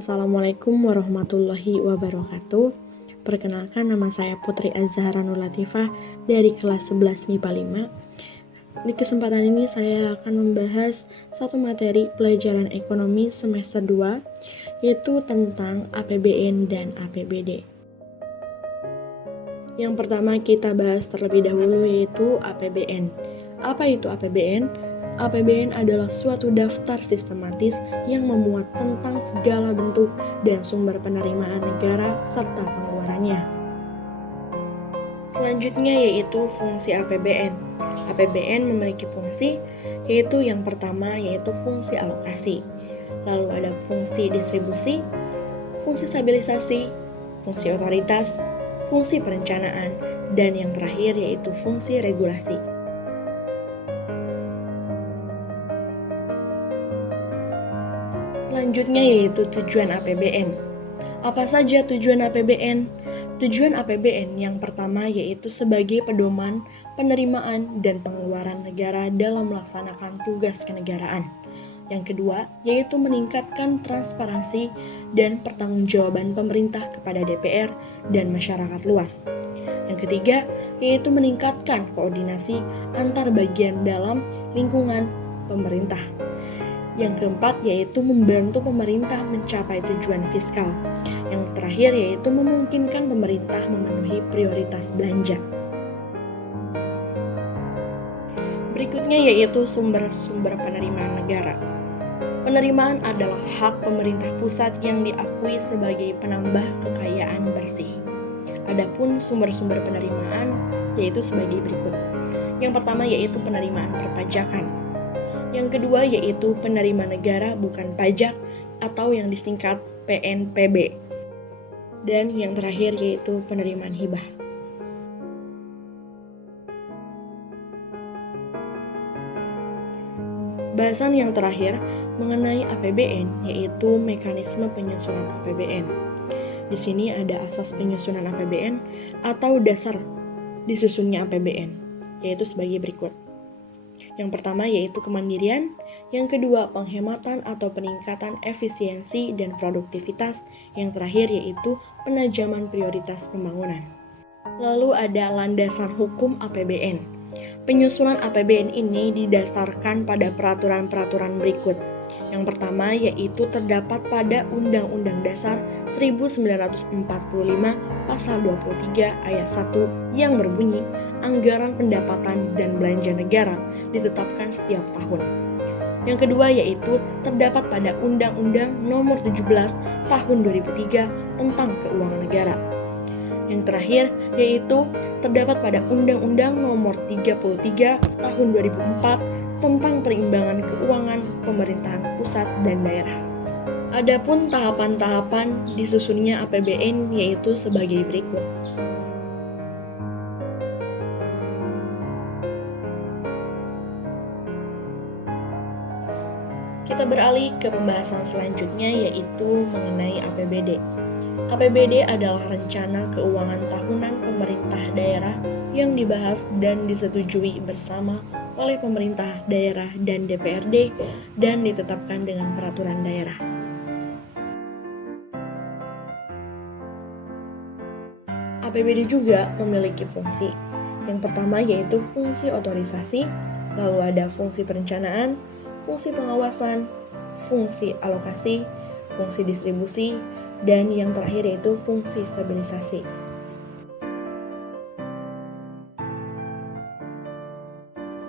Assalamualaikum warahmatullahi wabarakatuh. Perkenalkan, nama saya Putri Azhara Nur Latifah dari kelas 11 MIPA 5. Di kesempatan ini saya akan membahas satu materi pelajaran ekonomi semester 2, yaitu tentang APBN dan APBD. Yang pertama kita bahas terlebih dahulu yaitu APBN. Apa itu APBN? APBN adalah suatu daftar sistematis yang memuat tentang segala bentuk dan sumber penerimaan negara serta pengeluarannya. Selanjutnya yaitu fungsi APBN. APBN memiliki fungsi, yaitu yang pertama yaitu fungsi alokasi. Lalu ada fungsi distribusi, fungsi stabilisasi, fungsi otoritas, fungsi perencanaan, dan yang terakhir yaitu fungsi regulasi. Selanjutnya yaitu tujuan APBN. Apa saja tujuan APBN? Tujuan APBN yang pertama yaitu sebagai pedoman penerimaan dan pengeluaran negara dalam melaksanakan tugas kenegaraan. Yang kedua yaitu meningkatkan transparansi dan pertanggungjawaban pemerintah kepada DPR dan masyarakat luas. Yang ketiga yaitu meningkatkan koordinasi antar bagian dalam lingkungan pemerintah. Yang keempat yaitu membantu pemerintah mencapai tujuan fiskal. Yang terakhir yaitu memungkinkan pemerintah memenuhi prioritas belanja. Berikutnya yaitu sumber-sumber penerimaan negara. Penerimaan adalah hak pemerintah pusat yang diakui sebagai penambah kekayaan bersih. Adapun sumber-sumber penerimaan yaitu sebagai berikut. Yang pertama yaitu penerimaan perpajakan. Yang kedua yaitu penerimaan negara bukan pajak atau yang disingkat PNPB. Dan yang terakhir yaitu penerimaan hibah. Bahasan yang terakhir mengenai APBN yaitu mekanisme penyusunan APBN. Di sini ada asas penyusunan APBN atau dasar disusunnya APBN, yaitu sebagai berikut. Yang pertama yaitu kemandirian, yang kedua penghematan atau peningkatan efisiensi dan produktivitas, yang terakhir yaitu penajaman prioritas pembangunan. Lalu ada landasan hukum APBN. Penyusunan APBN ini didasarkan pada peraturan-peraturan berikut. Yang pertama yaitu terdapat pada Undang-Undang Dasar 1945 Pasal 23 Ayat 1 yang berbunyi, anggaran pendapatan dan belanja negara ditetapkan setiap tahun. Yang kedua yaitu terdapat pada Undang-Undang Nomor 17 Tahun 2003 tentang Keuangan Negara. Yang terakhir yaitu terdapat pada Undang-Undang Nomor 33 Tahun 2004 tentang perimbangan keuangan pemerintahan pusat dan daerah. Adapun tahapan-tahapan disusunnya APBN yaitu sebagai berikut. Kita beralih ke pembahasan selanjutnya yaitu mengenai APBD. APBD adalah rencana keuangan tahunan pemerintah daerah yang dibahas dan disetujui bersama oleh pemerintah daerah dan DPRD dan ditetapkan dengan peraturan daerah. APBD juga memiliki fungsi. Yang pertama yaitu fungsi otorisasi, lalu ada fungsi perencanaan, fungsi pengawasan, fungsi alokasi, fungsi distribusi, dan yang terakhir yaitu fungsi stabilisasi.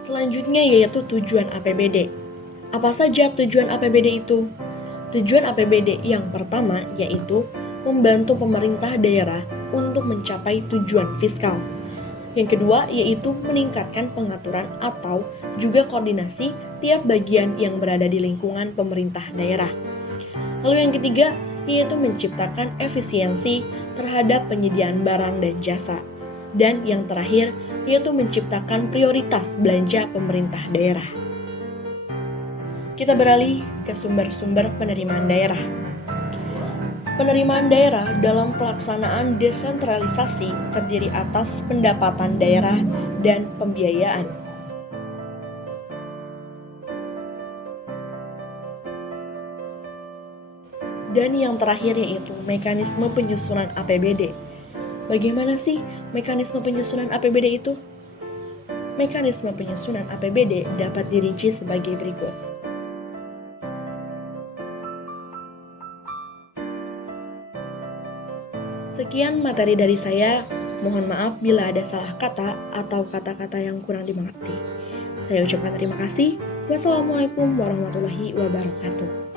Selanjutnya yaitu tujuan APBD. Apa saja tujuan APBD itu? Tujuan APBD yang pertama yaitu membantu pemerintah daerah untuk mencapai tujuan fiskal. Yang kedua yaitu meningkatkan pengaturan atau juga koordinasi tiap bagian yang berada di lingkungan pemerintah daerah. Lalu yang ketiga yaitu menciptakan efisiensi terhadap penyediaan barang dan jasa. Dan yang terakhir yaitu menciptakan prioritas belanja pemerintah daerah. Kita beralih ke sumber-sumber penerimaan daerah. Penerimaan daerah dalam pelaksanaan desentralisasi terdiri atas pendapatan daerah dan pembiayaan. Dan yang terakhir yaitu mekanisme penyusunan APBD. Bagaimana sih mekanisme penyusunan APBD itu? Mekanisme penyusunan APBD dapat dirinci sebagai berikut. Sekian materi dari saya. Mohon maaf bila ada salah kata atau kata-kata yang kurang dimengerti. Saya ucapkan terima kasih. Wassalamualaikum warahmatullahi wabarakatuh.